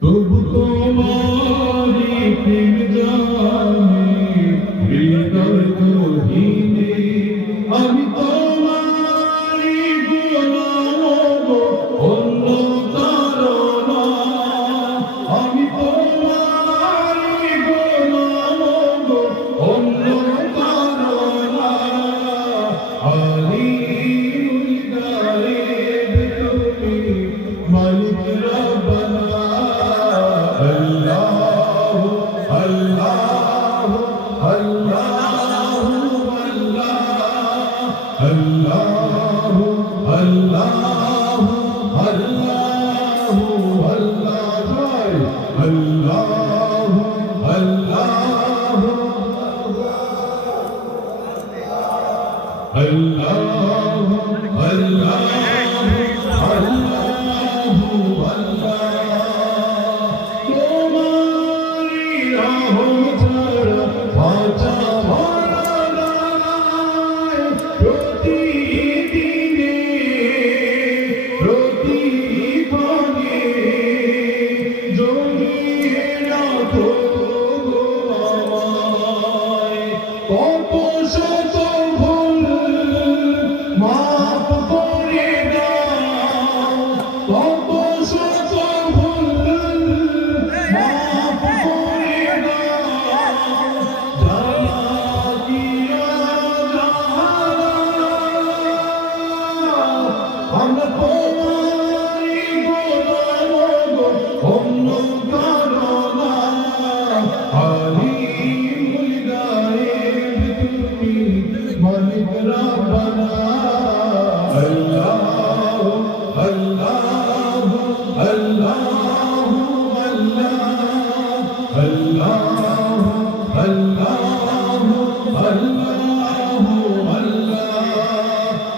Todo mundo. Allah, Allah.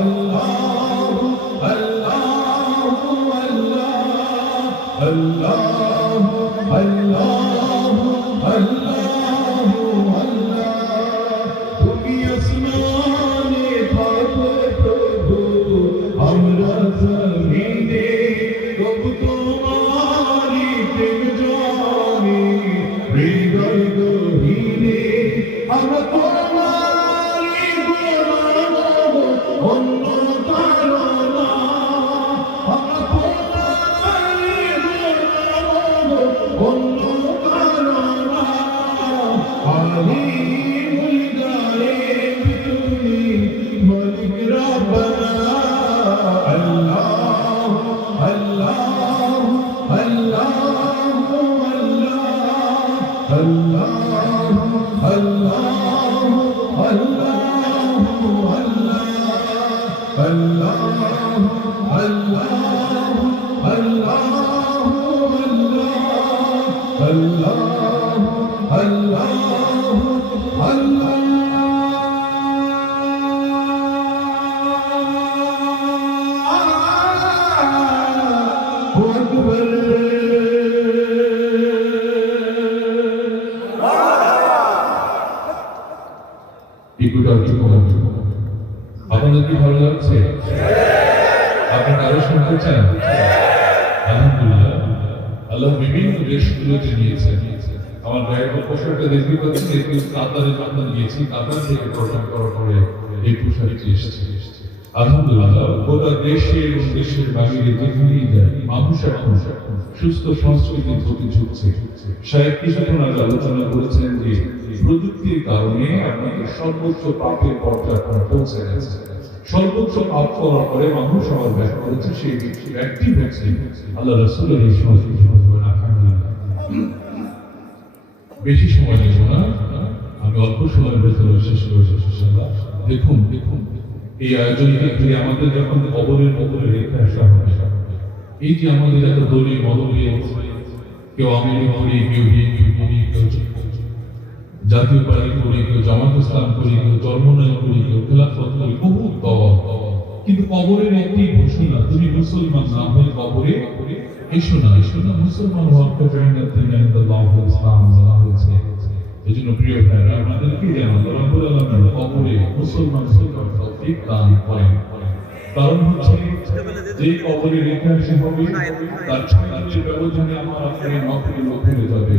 الله الله الله ڈاکٹر কি ভালো লাগছে? আপনারা আরও শুনতে চান? আলহামদুলিল্লাহ। আল্লাহ বিভিন্ন দেশগুলোতে নিয়েছে আমার পোশাকটা দেখতে পাচ্ছি একটু কাতারে কাতার গিয়েছি, কাতার থেকে করার পরে এই পোশাকটি এসেছে। আলহামদুলিল্লাহ, গোটা দেশে এবং দেশের বাইরে যেখানেই যায় মানুষ এখন সুস্থ, সংস্কৃতির প্রতি ঝুঁকছে। সাহেব কিছুক্ষণ আগে আলোচনা করেছেন যে প্রযুক্তির কারণে আপনাকে সর্বোচ্চ পাপের পর্যায়ে পৌঁছে গেছে। সর্বোচ্চ পাপ করার মানুষ আমার ব্যাক করেছে, সেই ব্যক্তি হচ্ছে আল্লাহ রসুলের এই আলহামদুলিল্লাহ বেশি সময় নেব না। আমি অল্প সময়ের ভেতরে শেষ করে দেখুন দেখুন, এই আয়োজনকে ঘিরে আমাদের যখন কবরের কবরে রেখে আসা হবে এই যে আমাদের এত দলীয় মদলীয় কেউ করি কেউ কেউ জাতীয় পার্টি করি কেউ জামাত ইসলাম করি কেউ জন্মনয় করি কেউ খেলাফত করি বহু দল কিন্তু কবরের একটি ঘোষণা, তুমি মুসলমান না হয়ে কবরে এসো না। এসো না, মুসলমান হওয়ার আল্লাহ ইসলাম বলা হয়েছে। এই জন্য প্রিয় ভাইরা আমাদেরকে রাব্বুল আলামিন কবরে মুসলমান হওয়ার তৌফিক দান করেন। কারণ হচ্ছে, যে কবরে রেখে আসে হবে তার ছাত্রের ব্যবধানে আমার আপনার নকল খুলে যাবে।